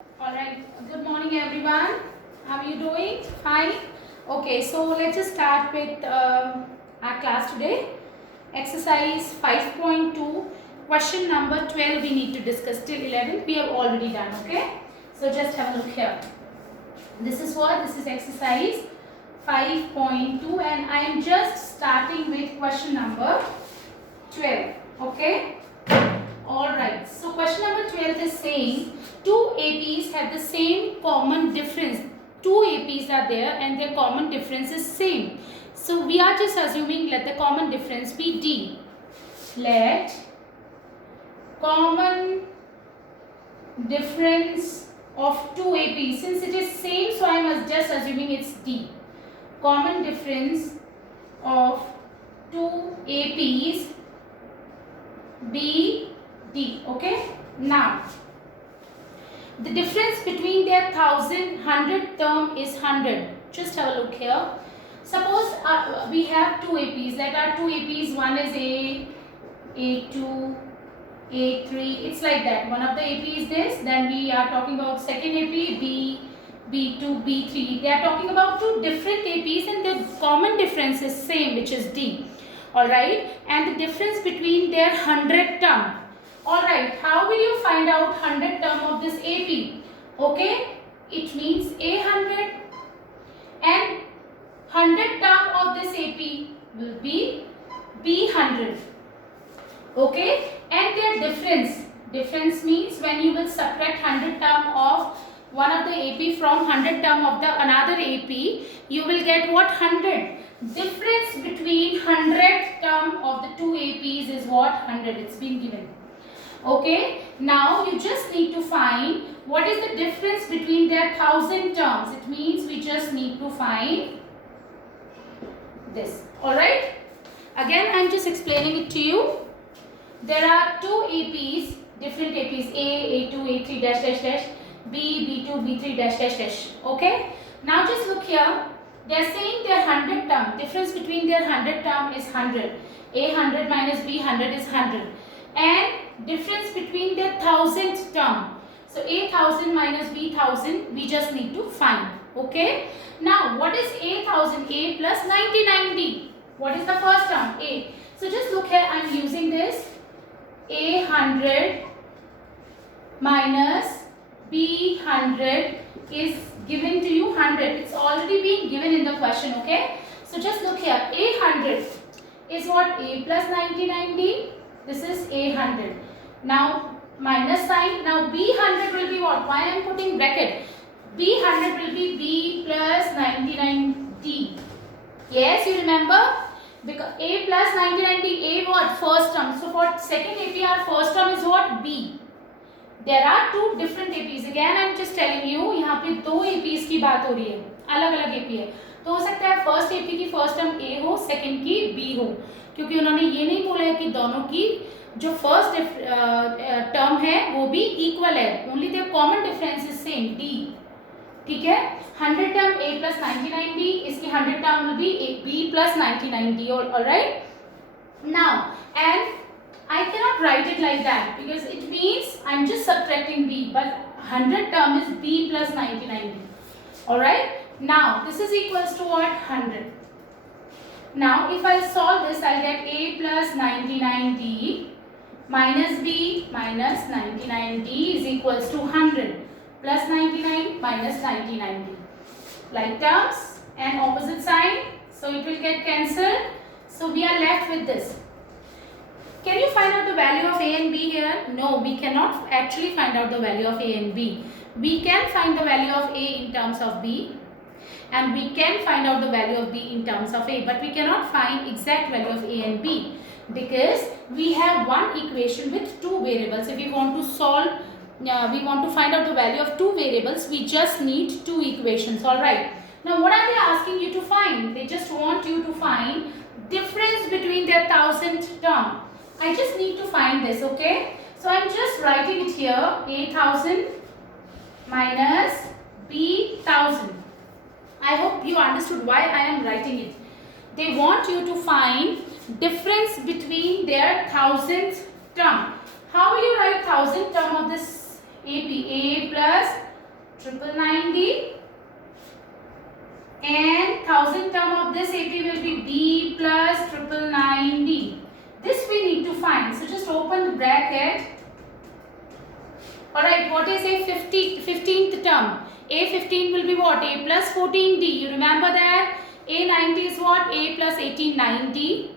All right. Good morning, everyone. How are you doing? Fine. Okay. So let's just start with our class today. Exercise 5.2. Question number 12. We need to discuss till 11. We have already done. Okay. So just have a look here. This is what? This is exercise 5.2, and I am just starting with question number 12. Okay. Alright, so question number 12 is saying two APs have the same common difference. Two APs are there and their common difference is same. So we are just assuming let the common difference be D. Let common difference of two APs, since it is same, so I am just assuming it's D. Common difference of two APs be D. Okay. Now, the difference between their 1,100 term is 100. Just have a look here. Suppose we have two APs. Let our two APs. One is A, A2, A3. It's like that. One of the AP is this. Then we are talking about second AP, B, B2, B3. They are talking about two different APs and their common difference is same, which is D. Alright. And the difference between their 100 term. Alright, how will you find out 100 term of this AP? Okay, it means A100 and 100 term of this AP will be B100. Okay, and their difference means when you will subtract 100 term of one of the AP from 100 term of the another AP, you will get what? 100. Difference between 100 term of the two APs is what? 100. It's been given. Okay, now you just need to find what is the difference between their 1,000 terms. It means we just need to find this. Alright, again I am just explaining it to you. There are two APs, different APs, A, A2, A3 dash dash dash, B, B2, B3 dash dash dash. Okay, now just look here. They are saying their 100 term, difference between their 100 term is 100. A100 minus B100 is 100. And difference between their 1,000th term. So A1,000 minus B1,000 we just need to find. Okay. Now what is A1,000? A plus 99D. What is the first term? A. So just look here. I am using this. A100 minus B100 is given to you 100. It's already been given in the question. Okay. So just look here. A100 is what? A plus 99D. This is A100. Now minus sign. Now B100 will be what? Why I am putting bracket? B100 will be B plus 99D. Yes, you remember? Because A plus 99D, A what? First term. So for second AP, our first term is what? B. There are two different APs. Again, I am just telling you. यहाँ पे दो APs की बात हो रही है. अलग-अलग AP है. तो हो सकता है फर्स्ट AP की फर्स्ट टर्म A हो, सेकंड की B हो. क्योंकि उन्होंने ये नहीं बोला है कि दोनों की जो फर्स्ट टर्म है वो भी इक्वल है. Only their common difference is same D. ठीक है. 100 टर्म A plus 99D, इसकी 100 term will be B plus 99D. Alright. Now, and I cannot write it like that because it means I am just subtracting B, but 100 term is B plus 99D. Alright. Now, this is equals to what? 100. Now, if I solve this, I'll get A plus 99D minus B minus 99D is equals to 100 plus 99 minus 99D. Like terms and opposite sign, so it will get cancelled. So we are left with this. Can you find out the value of A and B here? No, we cannot actually find out the value of A and B. We can find the value of A in terms of B. And we can find out the value of B in terms of A, but we cannot find exact value of A and B because we have one equation with two variables. If we want to solve, we want to find out the value of two variables, we just need two equations. Alright. Now what are they asking you to find? They just want you to find difference between their 1,000th term. I just need to find this, okay? So I am just writing it here, A1,000 minus B1,000. I hope you understood why I am writing it. They want you to find difference between their 1,000th term. How will you write 1,000 term of this AP? A plus 999D, and 1000 term of this AP will be B plus 999D. This we need to find. So just open the bracket. Alright, what is a 15th term? A15 will be what? A plus 14D. You remember that? A90 is what? A plus 1890.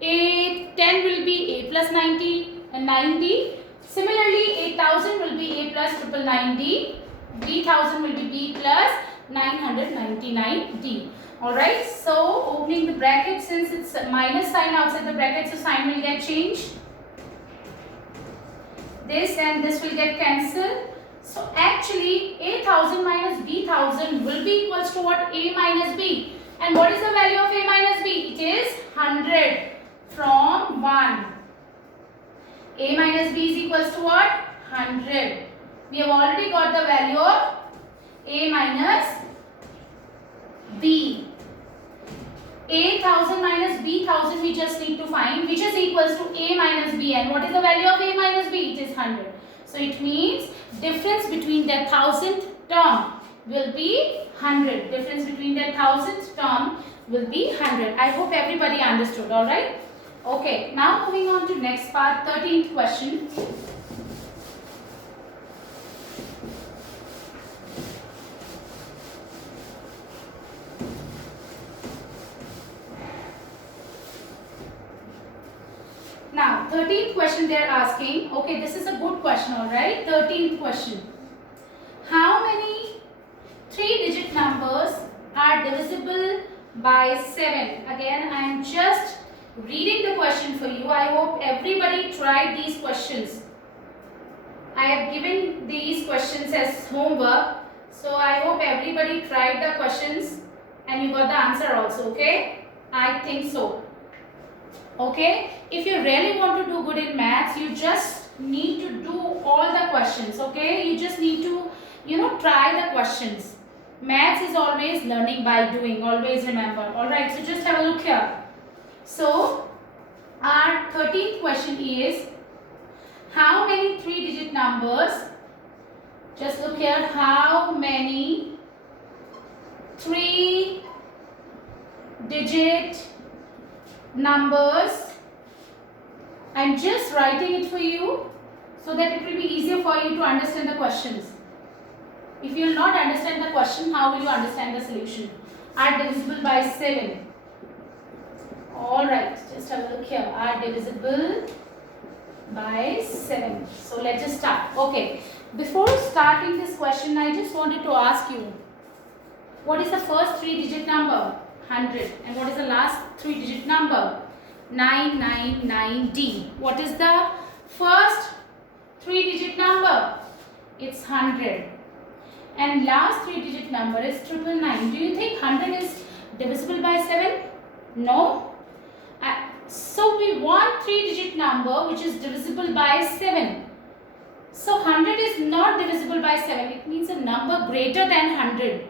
A10 will be A plus 90. Similarly, A1000 will be A plus 999D. B1000 will be B plus 999D. Alright, so opening the bracket, since it's a minus sign outside the bracket, so sign will get changed. This and this will get cancelled. So actually A1000 minus B1000 will be equals to what? A minus B. And what is the value of A minus B? It is 100 from 1. A minus B is equals to what? 100. We have already got the value of A minus B. A1000 minus B1000 we just need to find, which is equals to A minus B. And what is the value of A minus B? It is 100. So it means difference between their 1000th term will be 100. Difference between their 1000th term will be 100. I hope everybody understood. Alright. Okay. Now moving on to next part, 13th question. Now, 13th question they are asking. Okay, this is a good question, alright. 13th question. How many 3-digit numbers are divisible by 7? Again, I am just reading the question for you. I hope everybody tried these questions. I have given these questions as homework. So, I hope everybody tried the questions and you got the answer also, okay? I think so. Okay, if you really want to do good in maths, you just need to do all the questions. Okay, you just need to, try the questions. Maths is always learning by doing, always remember. Alright, so just have a look here. So, our 13th question is, how many 3-digit numbers, just look here, how many 3-digit numbers, I'm just writing it for you so that it will be easier for you to understand the questions. If you will not understand the question, how will you understand the solution? Are divisible by 7. Alright, just have a look here. Are divisible by 7. So let's just start. Okay, before starting this question, I just wanted to ask you, what is the first 3-digit number? 100. And what is the last 3-digit number? 999D. What is the first 3-digit number? It's 100. And last 3-digit number is 999. Do you think 100 is divisible by 7? No. So we want 3-digit number which is divisible by 7. So 100 is not divisible by 7. It means a number greater than 100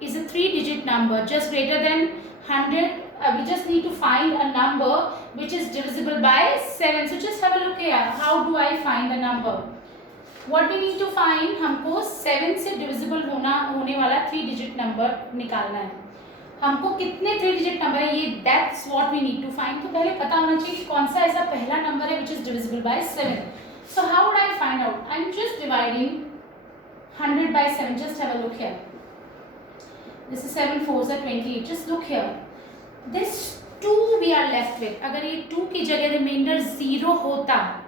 is a 3-digit number, just greater than 100. We just need to find a number which is divisible by 7. So just have a look here. How do I find the number? What we need to find, हमको 7 से divisible होने वाला 3-digit number निकालना है. हमको कितने 3-digit number है ये, that's what we need to find. तो पहले पता होना चाहिए कि कौन सा ऐसा पहला number है which is divisible by 7. So how would I find out? I'm just dividing 100 by 7. Just have a look here. This is 7 4s are 28. Just look here. This 2 we are left with. अगर ये 2 की जगह remainder 0 होता,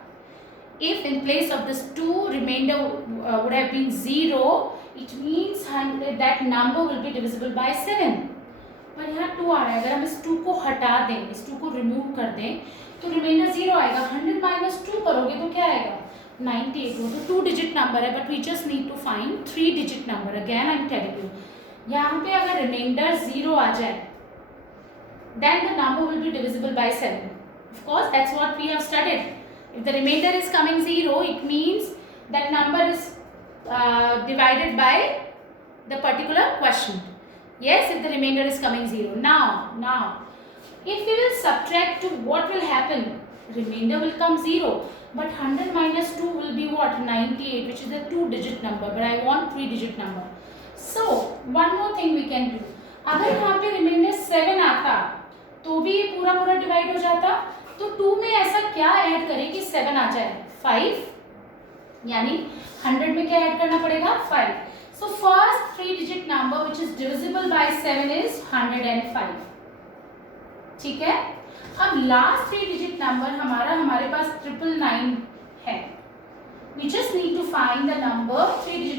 if in place of this 2 remainder would have been 0, it means that number will be divisible by 7. पर यहाँ 2 आ रहा है. अगर हम इस 2 को हटा दें, इस 2 को remove कर दें, तो remainder 0 आएगा. 100 minus 2 करोगे तो क्या आएगा? 98. वो तो 2-digit number है, but we just need to find 3-digit number. Again I'm telling you. यहाँ पे अगर remainder 0 आ जाए, then the number will be divisible by 7. Of course, that's what we have studied. If the remainder is coming 0, it means that number is divided by the particular quotient. Yes, if the remainder is coming 0. Now, if we will subtract 2, what will happen? Remainder will come 0. but 100 minus 2 will be what? 98, which is a 2-digit number, but I want 3-digit number. So one more thing we can do, अगर यहाँ पे reminder 7 आता तो भी ये पूरा पूरा divide हो जाता, तो 2 में ऐसा क्या ऐड करें कि 7 आ जाए? 5, यानी 100 में क्या ऐड करना पड़ेगा? 5. So first 3-digit number which is divisible by 7 is 105. ठीक है. अब लास्ट 3-digit नंबर हमारे पास 999 है. We just need to find the number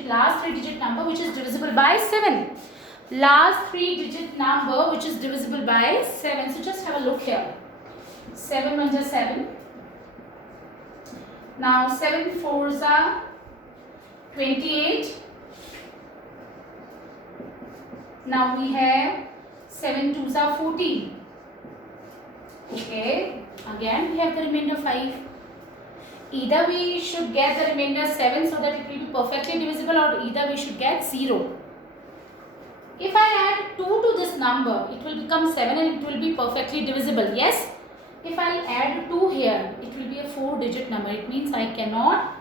last 3-digit number which is divisible by 7. Last 3-digit number which is divisible by 7. So just have a look here. 7 1s are 7. Now 7 4s are 28. Now we have 7 2s are 14. Okay, again we have the remainder 5. Either we should get the remainder 7 so that it will be perfectly divisible, or either we should get 0. If I add 2 to this number, it will become 7 and it will be perfectly divisible. Yes? If I add 2 here, it will be a 4-digit number. It means I cannot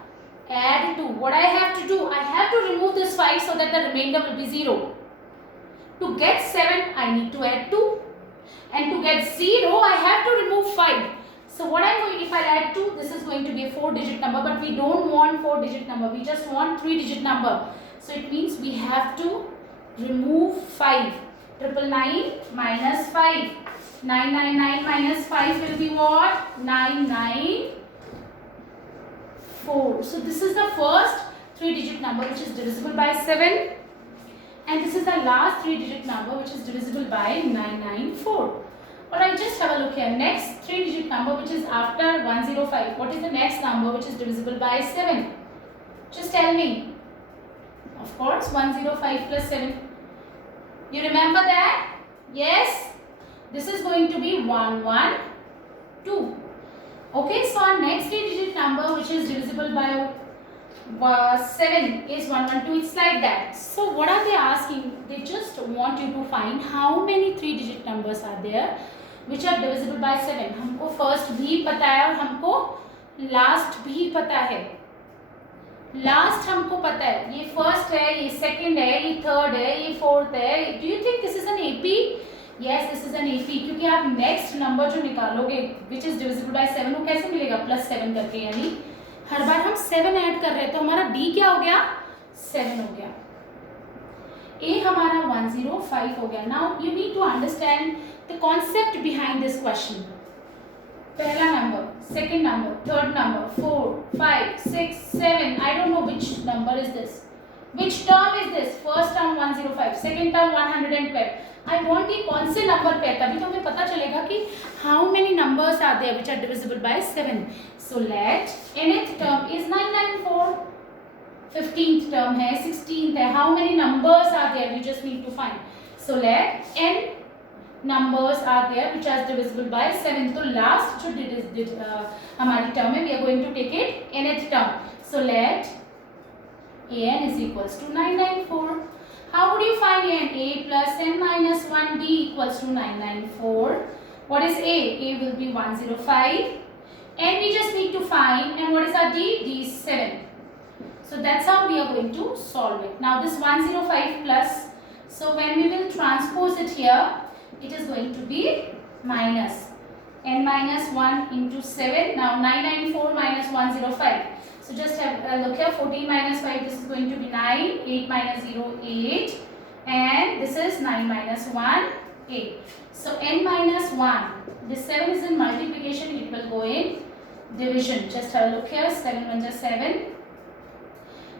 add 2. What I have to do? I have to remove this 5 so that the remainder will be 0. To get 7, I need to add 2. And to get 0, I have to remove 5. So what I'm going, if I add 2, this is going to be a 4-digit number, but we don't want 4-digit number, we just want 3-digit number. So it means we have to remove 5. 999 minus 5. 999 minus 5 will be what? 994. So this is the first 3-digit number which is divisible by 7. And this is the last 3-digit number which is divisible by 994. Alright, just have a look here. Next 3-digit number which is after 105. What is the next number which is divisible by 7? Just tell me. Of course, 105 plus 7. You remember that? Yes? This is going to be 112. Okay, so our next 3-digit number which is divisible by 7 is 112. It's like that. So what are they asking? They just want you to find how many 3-digit numbers are there which are divisible by 7. हमको first भी पता है और हमको last भी पता है. Last हमको पता है, ये first है, ये second है, ये third है, ये fourth है. Do you think this is an AP? Yes, this is an AP, क्योंकि आप next number जो निकालोगे which is divisible by 7 वो कैसे मिलेगा? +7 करके, यानी हर बार हम 7 ऐड कर रहे हैं तो हमारा D क्या हो गया? 7 हो गया. A हमारा 105 हो गया. Now you need to understand the concept behind this question. पहला number, second number, third number, 4, 5, 6, 7. I don't know which number is this. Which term is this? First term 105, second term 112. I want ये कौन से number पे है, तभी तो हमें पता चलेगा कि how many numbers are there which are divisible by 7. So let nth term is 994. 15th term है, 16th है. How many numbers are there? We just need to find. So let n numbers are there which are divisible by 7. So last जो हमारी term है, we are going to take it nth term. So let an is equals to 994. How would you find an? A plus n minus 1 d equals to 994. What is a? A will be 105. And we just need to find, and what is our d? D is 7. So that's how we are going to solve it. Now this 105 plus, so when we will transpose it here, it is going to be minus n minus 1 into 7. Now 994 minus 105. So just have a look here. 14 minus 5, this is going to be 9. 8 minus 0, 8. And this is 9 minus 1, 8. So n minus 1. This 7 is in multiplication. It will go in division. Just have a look here. 7 1s are 7.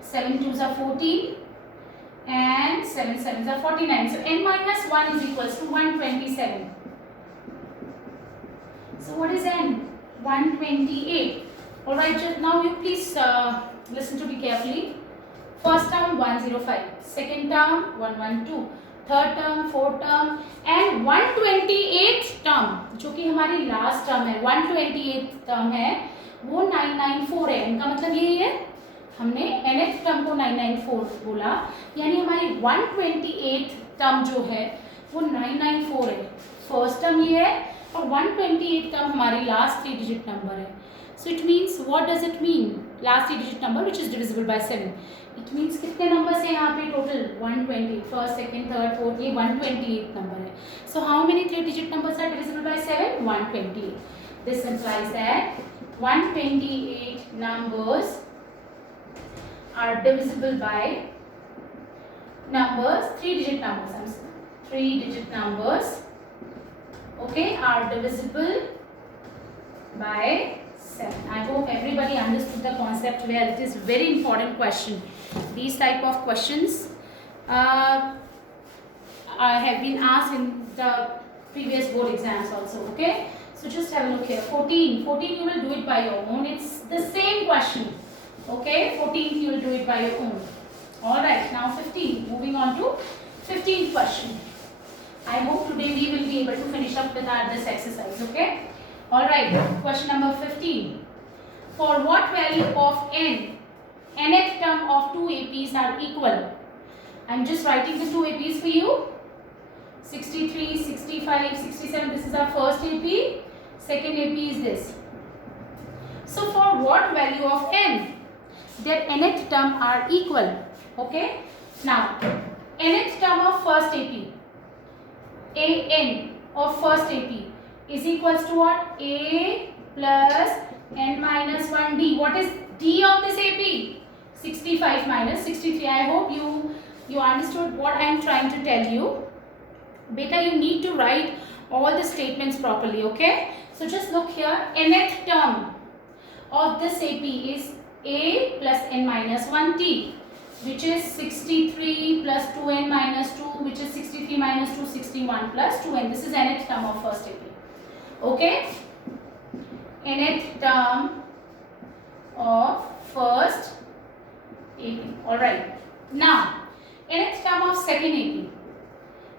7 2s are 14. And 7 7s are 49. So n minus 1 is equals to 127. So what is n? 128. Alright, now you please listen to me carefully. First term 105, second term 112, third term, fourth term and 128th term जो कि हमारी last term है, 128th term है, वो 994 है. इनका मतलब यही है, हमने nth term को 994 बोला, यानी हमारी 128th term जो है वो 994 है. First term ये है और 128th term हमारी last 3-digit number है. So it means, what does it mean? Last 3 digit number which is divisible by 7. It means कितने numbers हैं यहाँ पे total? 120. First, second, third, fourth, ये 128 number है. So how many 3 digit numbers are divisible by 7? 128. This implies that 128 numbers are divisible by numbers, 3 digit numbers. I'm sorry. 3 digit numbers, okay, are divisible by 7. I hope everybody understood the concept well. It is very important question. These type of questions have been asked in the previous board exams also. Okay, so just have a look here. 14 you will do it by your own. It's the same question. Okay, 14 you will do it by your own. Alright, now 15. Moving on to 15th question. I hope today we will be able to finish up with this exercise. Okay. Alright, question number 15. For what value of n, nth term of 2 APs are equal? I am just writing the 2 APs for you. 63, 65, 67, this is our first AP. Second AP is this. So for what value of n, their nth term are equal. Okay. Now, nth term of first AP, an of first AP is equals to what? A plus n minus 1 d. What is d of this AP? 65 minus 63. I hope you understood what I am trying to tell you. Beta, you need to write all the statements properly, okay? So just look here. Nth term of this AP is a plus n minus 1 t, which is 63 plus 2n minus 2, which is 63 minus 2, 61 plus 2n. This is nth term of first AP. Okay, nth term of first AP. Alright, now nth term of second AP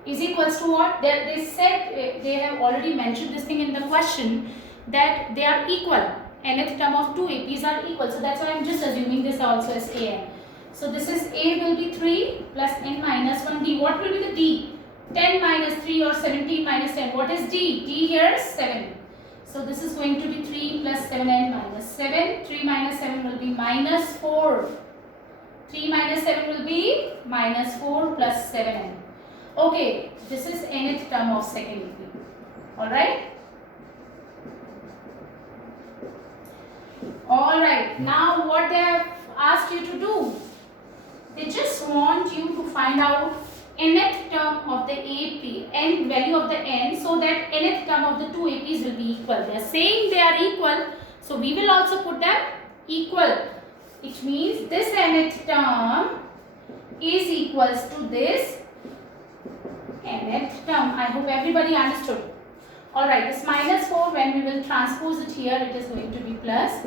is equals to what? They said, they have already mentioned this thing in the question, that they are equal. Nth term of 2 APs are equal. So that's why I am just assuming this also as an. So this is a will be 3 plus n minus 1 d. What will be the d? 10 minus 3 or 17 minus 10. What is d? D here is 7. So this is going to be 3 plus 7n minus 7. 3 minus 7 will be minus 4. 3 minus 7 will be minus 4 plus 7n. Okay, this is nth term of second AP. Alright? Alright, now what they have asked you to do? They just want you to find out nth term of the AP, n value of the n, so that nth term of the 2 APs will be equal. They are saying they are equal, so we will also put them equal. It means this nth term is equals to this nth term. I hope everybody understood. Alright, this minus 4, when we will transpose it here, it is going to be plus.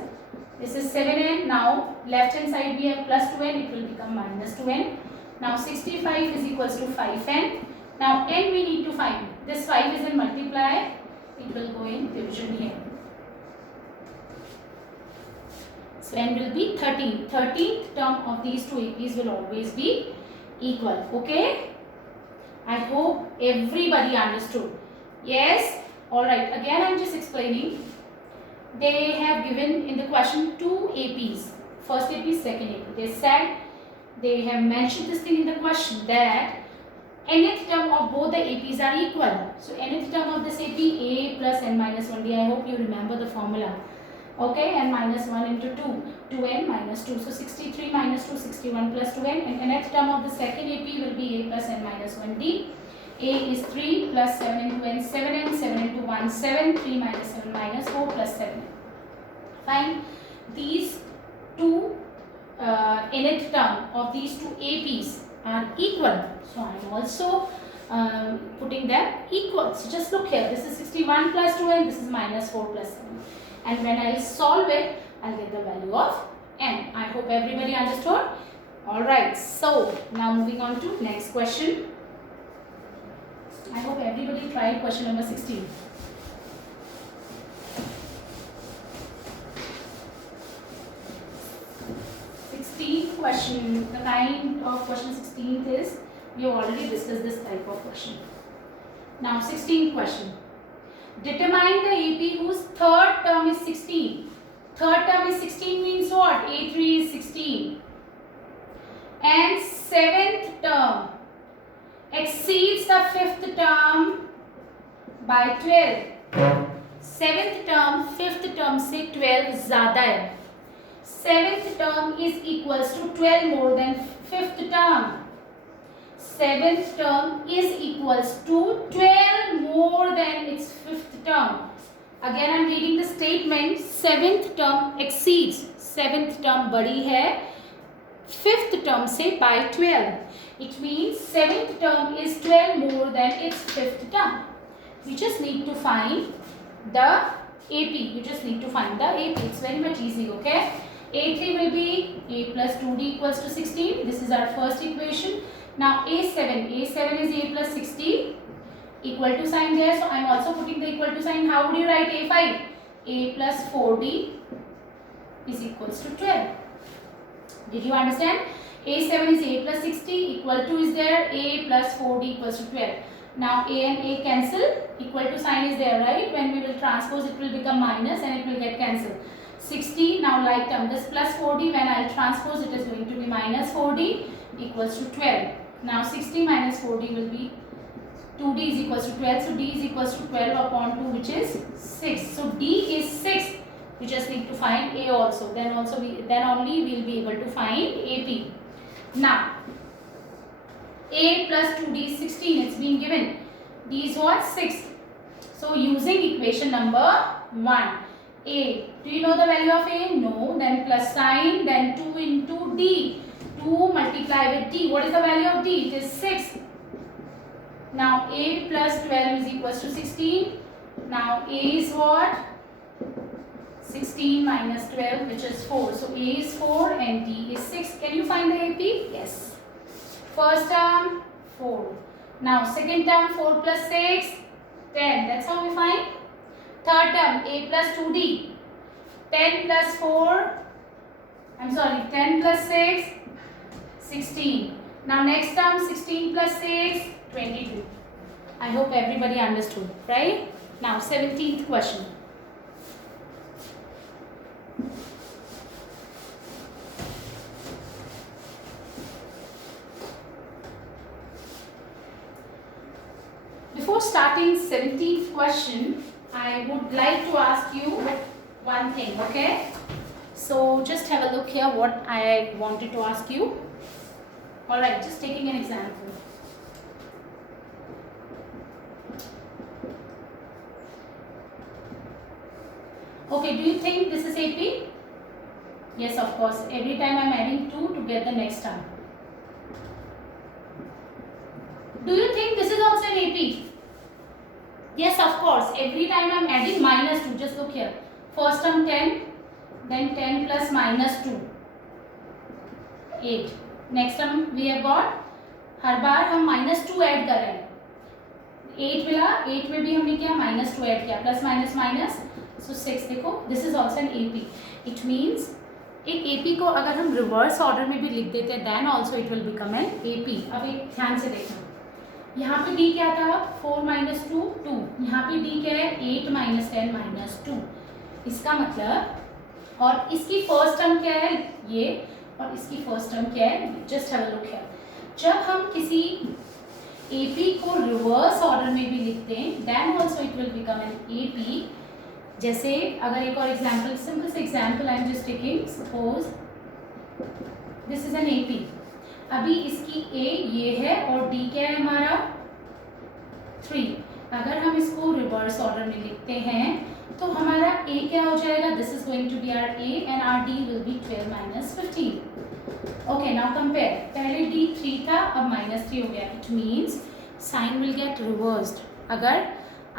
This is 7n. Now left hand side we have plus 2n, it will become minus 2n. Now 65 is equals to 5n. Now n we need to find. This 5 is in multiply, it will go in division here. So n will be 13. 13th term of these 2 APs will always be equal. Okay? I hope everybody understood. Yes? Alright, again I am just explaining. They have given in the question 2 APs. First AP, second AP. They said, they have mentioned this thing in the question that nth term of both the APs are equal. So nth term of this AP, a plus n minus 1d. I hope you remember the formula. Okay, n minus 1 into 2, 2n minus 2. So 63 minus 2, 61 plus 2n. And nth term of the second AP will be a plus n minus 1d. A is 3 plus 7 into n, 7n, 7 into 1, 7, 3 minus 7 minus 4 plus 7. Fine. These two nth term of these 2 APs are equal. So I am also putting them equal. So just look here. This is 61 plus 2n, this is minus 4 plus 7. And when I solve it, I'll get the value of n. I hope everybody understood. Alright, so now moving on to next question. I hope everybody tried question number 16. Question, the kind of question 16th is, we have already discussed this type of question. Now 16th question. Determine the AP whose third term is 16. Third term is 16 means what? A3 is 16. And seventh term exceeds the fifth term by 12. Seventh term fifth term से 12 ज़्यादा है. Seventh term is equals to 12 more than fifth term. Seventh term is equals to 12 more than its fifth term. Again I am reading the statement. Seventh term exceeds. Seventh term बड़ी है fifth term से by 12. It means seventh term is 12 more than its fifth term. You just need to find the AP. You just need to find the AP. It's very much easy, okay? A3 will be A plus 2D equals to 16. This is our first equation. Now A7. A7 is A plus 60. Equal to sign there. So I am also putting the equal to sign. How would you write A5? A plus 4D is equals to 12. Did you understand? A7 is A plus 60. Equal to is there. A plus 4D equals to 12. Now A and A cancel. Equal to sign is there, right? When we will transpose, it will become minus and it will get cancelled. 60. Now like term, this plus 4D, when I will transpose, it is going to be minus 4D equals to 12. Now 60 minus 4D will be 2D is equals to 12. So D is equals to 12 upon 2, which is 6. So D is 6. We just need to find A also. Then only we will be able to find AP. Now A plus 2D is 16. It's been given. D is what? 6. So using equation number 1. A. Do you know the value of A? No. Then plus sign. Then 2 into D. 2 multiply with D. What is the value of D? It is 6. Now A plus 12 is equals to 16. Now A is what? 16 minus 12, which is 4. So A is 4 and D is 6. Can you find the AP? Yes. First term 4. Now second term 4 plus 6, 10. That's how we find. Third term A plus 2D. 10 plus 4. 10 plus 6, 16. Now next term 16 plus 6, 22. I hope everybody understood, right? Now 17th question. Before starting 17th question, I would like to ask you one thing, okay? So just have a look here what I wanted to ask you. Alright, just taking an example. Okay, do you think this is AP? Yes, of course. Every time I am adding 2 to get the next term. Do you think this is also an AP? Yes, of course. Every time I am adding minus 2. Just look here. First term 10. Then 10 plus minus 2. 8. Next term we have got. हर बार हम -2 add कर रहे हैं. 8 मिला. 8 में भी हमने क्या -2 add किया. Plus minus minus. सो 6 देखो. This is also an AP. It means एक AP को अगर हम रिवर्स ऑर्डर में भी लिख देते हैं then also it will become an AP. अब एक ध्यान से देखना. यहाँ पे D क्या था? 4 minus 2, 2. यहाँ पे D क्या है? 8 minus 10 minus 2. इसका मतलब और इसकी फर्स्ट टर्म क्या है? ये. और इसकी फर्स्ट टर्म क्या है? Just have a look here. जब हम किसी AP को रिवर्स ऑर्डर में भी लिखते हैं then also it will become an AP. जैसे अगर एक और एग्जाम्पल, सिंपल से example I am just taking. Suppose this is an AP. अभी इसकी A ये है और D क्या है हमारा? 3. अगर हम इसको रिवर्स ऑर्डर में लिखते हैं तो हमारा A क्या हो जाएगा? This is going to be our A and our D will be 12 minus 15. Okay, now compare. पहले D 3 था, अब -3 हो गया. It means sign will get reversed. अगर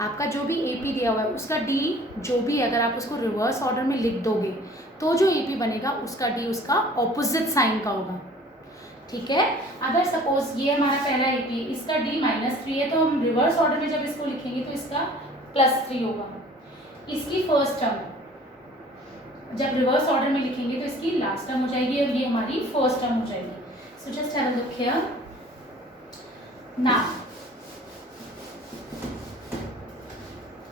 आपका जो भी AP दिया हुआ है उसका D जो भी अगर आप उसको रिवर्स ऑर्डर में लिख दोगे तो जो AP बनेगा उसका D उसका ऑपोजिट साइन का होगा. ठीक है. अगर सपोज ये हमारा पहला AP, इसका D -3 है तो हम रिवर्स ऑर्डर में जब इसको लिखेंगे तो इसका +3 होगा. इसकी फर्स्ट टर्म जब रिवर्स ऑर्डर में लिखेंगे तो इसकी लास्ट टर्म हो जाएगी और ये हमारी फर्स्ट टर्म हो जाएगी. So just have a look here. Now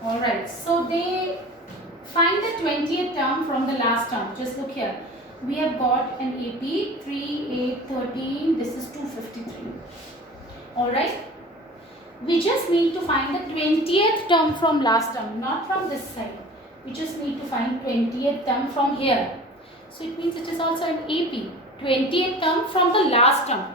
alright, so they Find the 20th term from the last term. Just look here. We have got an AP 3, 8, 13. This is 253. Alright. We just need to find the 20th term from last term, not from this side. We just need to find 20th term from here. So it means it is also an AP. 20th term from the last term.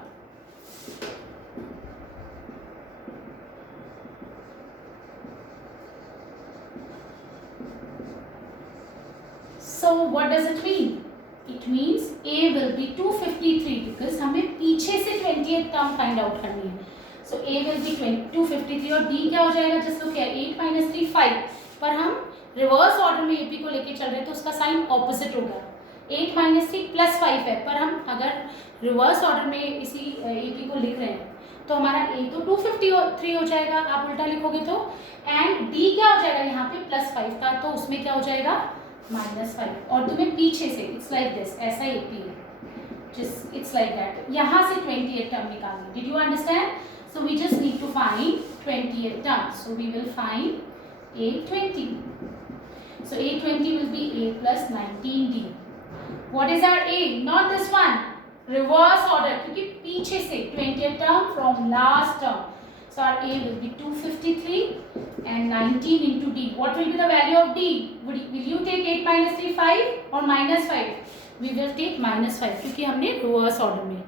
So what does it mean? It means A will be 253 because हमें पीछे से 20th term find out करनी है. So A will be 253 और B क्या हो जाएगा? Just look here. 8 minus 3 5. पर हम रिवर्स ऑर्डर में AP को लेके चल रहे हैं तो उसका साइन ऑपोजिट होगा. 8 minus 3 plus 5 है, पर हम अगर रिवर्स ऑर्डर में इसी AP को लिख रहे हैं तो हमारा A तो 253 हो जाएगा. आप उल्टा लिखोगे तो एंड D क्या हो जाएगा यहाँ पे +5 था तो उसमें क्या हो जाएगा -5. और तुम्हें पीछे से इट्स लाइक दिस, ऐसा AP है, just it's like that. यहाँ से 20th term निकालना. Did you understand? So we just need to find 20th term. So we will find A20. So A20 will be A plus 19D. What is our A? Not this one. Reverse order. क्योंकि पीछे से 20th term from last term. So our A will be 253 and 19 into D. What will be the value of D? Will you take 8 minus 3 5 or -5? We will take -5 क्योंकि हमने reverse order में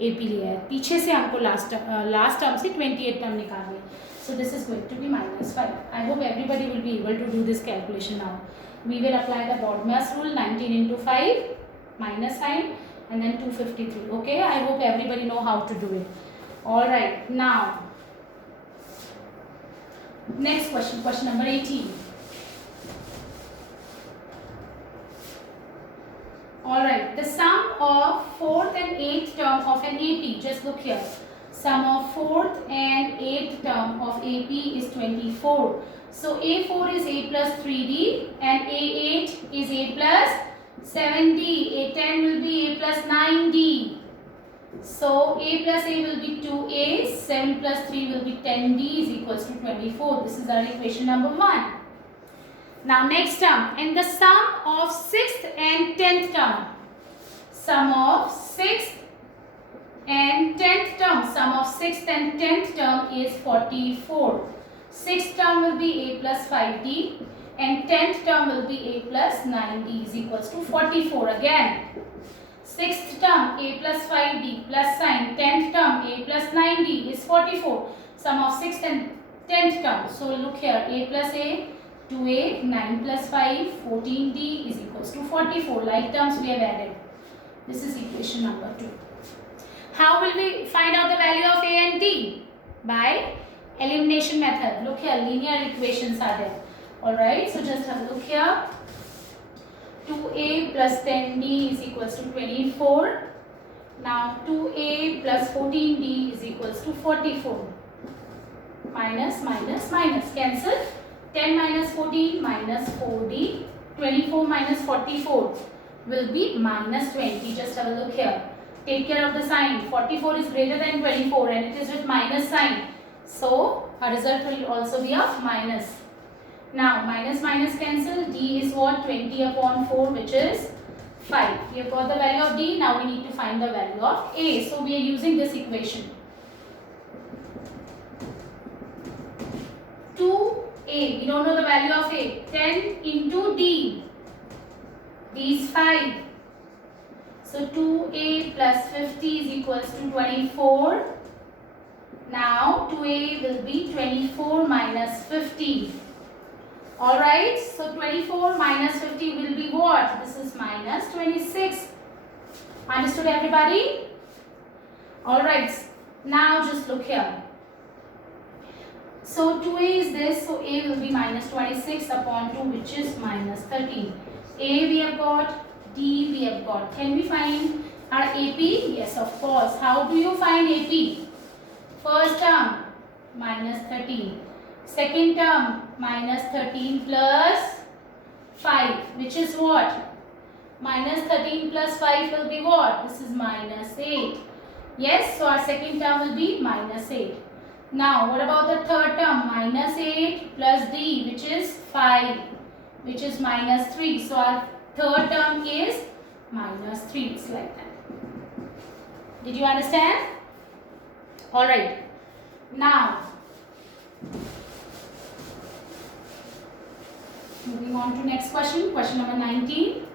AP लिया है. पीछे से हमको last term से 20th term निकालनी है. So this is going to be -5. I hope everybody will be able to do this calculation now. We will apply the BODMAS rule. 19 into 5 minus sign and then 253. Okay, I hope everybody know how to do it. All right, now next question, question number 18. Alright, the sum of 4th and 8th term of an AP, just look here. Sum of 4th and 8th term of AP is 24. So A4 is A plus 3D and A8 is A plus 7D. A10 will be A plus 9D. So A plus A will be 2A, 7 plus 3 will be 10D is equals to 24. This is our equation number 1. Now next term, and the sum of 6th and 10th term. Sum of 6th and 10th term. Sum of 6th and 10th term is 44. 6th term will be A plus 5D and 10th term will be A plus 9D is equals to 44 again. 6th term A plus 5D plus sign, 10th term A plus 9D is 44. Sum of 6th and 10th term. So look here, A plus A, 2A, 9 plus 5, 14D is equals to 44. Like terms we have added. This is equation number 2. How will we find out the value of A and D? By elimination method. Look here, linear equations are there. Alright, so just have a look here. 2A plus 10D is equals to 24. Now 2A plus 14D is equals to 44. Minus, minus, minus. Cancel. 10 minus 14 minus 4D. 24 minus 44 will be minus 20. Just have a look here. Take care of the sign. 44 is greater than 24 and it is with minus sign. So our result will also be of minus. Now minus minus cancel. D is what? 20 upon 4 which is 5. We have got the value of D. Now we need to find the value of A. So we are using this equation. 2A. We don't know the value of A. 10 into D. D is 5. So 2A plus 50 is equals to 24. Now 2A will be 24 minus 50. Alright, so 24 minus 50 will be what? This is minus 26. Understood everybody? Alright, now just look here. So 2A is this, so A will be minus 26 upon 2 which is minus 13. A we have got, D we have got. Can we find our AP? Yes, of course. How do you find AP? First term, minus 13. Second term, minus 13 plus 5, which is what? Minus 13 plus 5 will be what? This is minus 8. Yes, so our second term will be minus 8. Now, what about the third term? Minus 8 plus D, which is 5, which is minus 3. So our third term is minus 3. It's like that. Did you understand? Alright. Now, moving on to next question. Question number 19.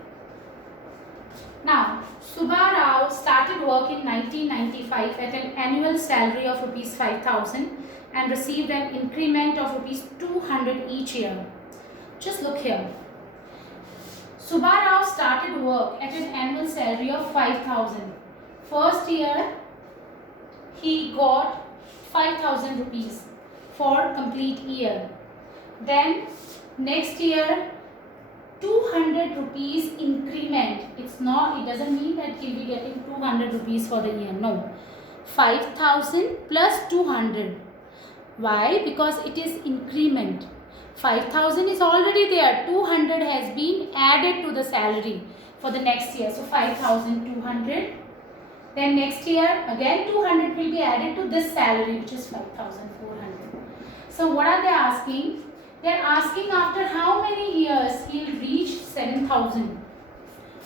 Now, Subba Rao started work in 1995 at an annual salary of rupees 5,000 and received an increment of rupees 200 each year. Just look here. Subba Rao started work at an annual salary of 5,000. First year, he got 5,000 rupees for complete year. Then next year, 200 rupees increment. It doesn't mean that he'll be getting 200 rupees for the year. No. 5,000 plus 200. Why? Because it is increment. 5,000 is already there. 200 has been added to the salary for the next year. So 5,200. Then next year again 200 will be added to this salary, which is 5,400. So what are they asking? They are asking after how many years he will reach 7,000.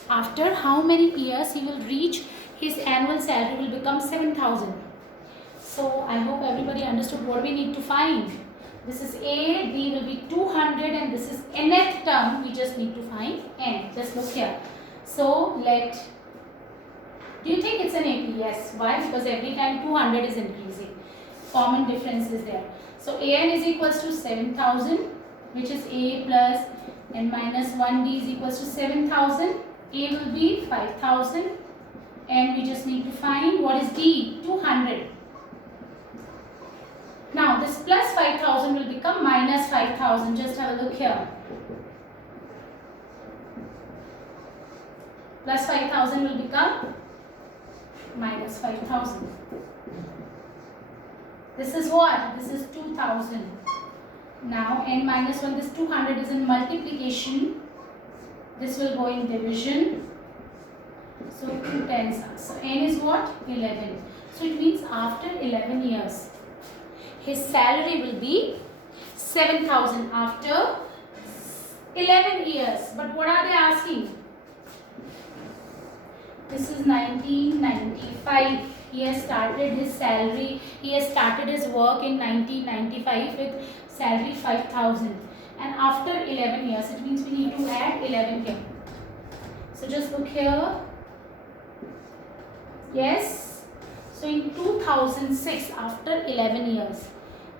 After how many years he will reach his annual salary will become 7,000. So I hope everybody understood what we need to find. This is A, B will be 200 and this is nth term. We just need to find n. Just look here. So do you think it's an AP? Yes. Why? Because every time 200 is increasing. Common difference is there. So an is equals to 7,000, which is a plus n minus 1d is equals to 7,000. A will be 5,000 and we just need to find what is d, 200. Now this plus 5,000 will become minus 5,000. Just have a look here. Plus 5,000 will become minus 5,000. This is what? This is 2,000. Now n minus 1, this 200 is in multiplication. This will go in division. So 2 tens are. So n is what? 11. So it means after 11 years, his salary will be 7,000 after 11 years. But what are they asking? This is 1995. He has started his salary. He has started his work in 1995 with salary 5,000. And after 11 years, it means we need to add 11 here. So just look here. Yes. So in 2006, after 11 years,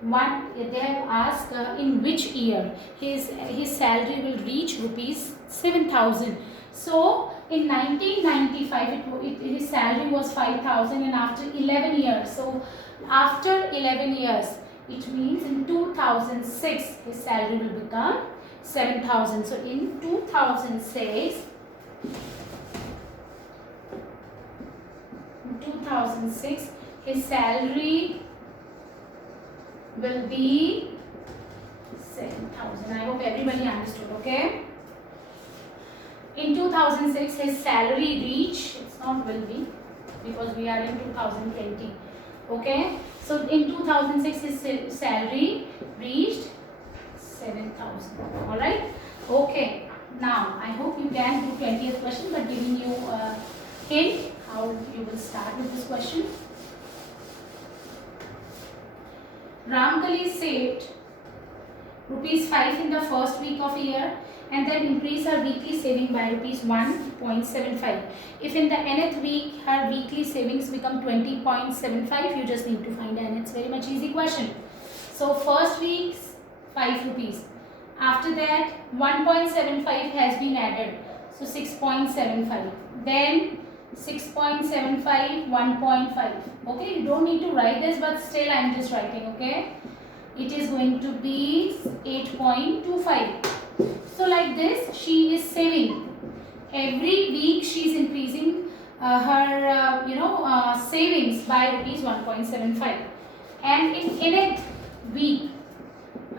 they have asked in which year his salary will reach rupees 7,000. So in 1995, his salary was 5,000 and after 11 years. So after 11 years, it means in 2006, his salary will become 7,000. So in 2006, his salary will be 7,000. I hope everybody understood, okay? In 2006, his salary reached, it's not will be, because we are in 2020, okay? So in 2006, his salary reached 7,000, alright? Okay, now I hope you can do 20th question, but giving you a hint how you will start with this question. Ramkali saved rupees 5 in the first week of a year and then increase her weekly saving by rupees 1.75. If in the nth week her weekly savings become 20.75, you just need to find n. It's very much easy question. So first week 5 rupees. After that 1.75 has been added. So 6.75. Then 6.75, 1.5. Okay, you don't need to write this, but still I am just writing, okay. It is going to be 8.25. So like this, she is saving. Every week she is increasing her savings by rupees 1.75. And in nth week,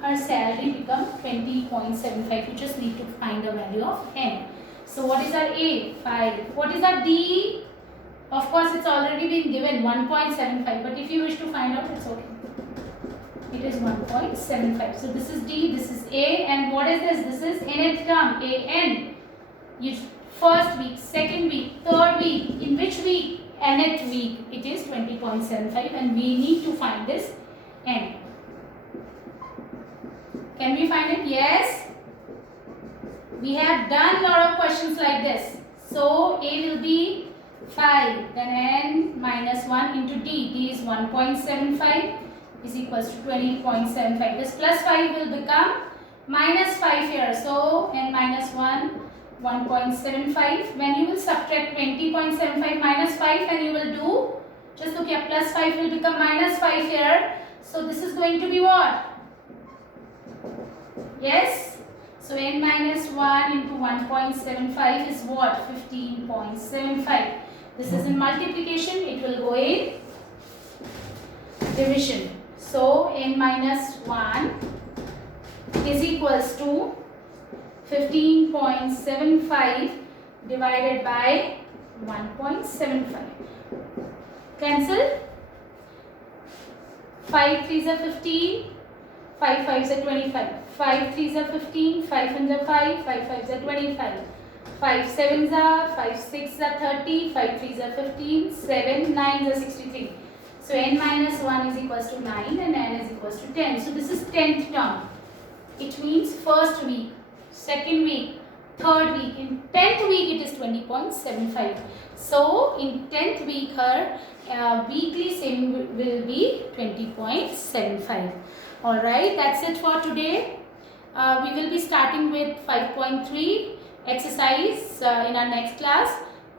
her salary becomes 20.75. You just need to find the value of n. So what is our A? 5. What is our D? Of course, it's already been given 1.75. But if you wish to find out, it's okay. It is 1.75. So this is D, this is A, and what is this? This is nth term, AN. You first week, second week, third week. In which week? Nth week. It is 20.75, and we need to find this N. Can we find it? Yes. We have done lot of questions like this. So A will be 5, then N minus 1 into D. D is 1.75 is equals to 20.75. This plus 5 will become minus 5 here. So N minus 1, 1.75. When you will subtract 20.75 minus 5, and you will do, just look here, plus 5 will become minus 5 here. So this is going to be what? Yes. So N minus 1 into 1.75 is what? 15.75. This is in multiplication. It will go in division. So N minus 1 is equals to 15.75 divided by 1.75. Cancel. 5 3s are 15. 5 5s are 25. 5 3s are 15. 5 1s are 5. 5 5s are 25. 5 7s are 5 6s are 30. 5 3s are 15. 7 9s are 63. So N minus 1 is equals to 9 and N is equals to 10. So this is 10th term. It means first week, second week, third week. In 10th week it is 20.75. So in 10th week her weekly saving will be 20.75. Alright, that's it for today. We will be starting with 5.3 exercise in our next class,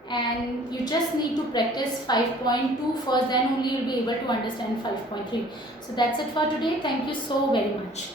and you just need to practice 5.2 first, then only you will be able to understand 5.3. So that's it for today. Thank you so very much.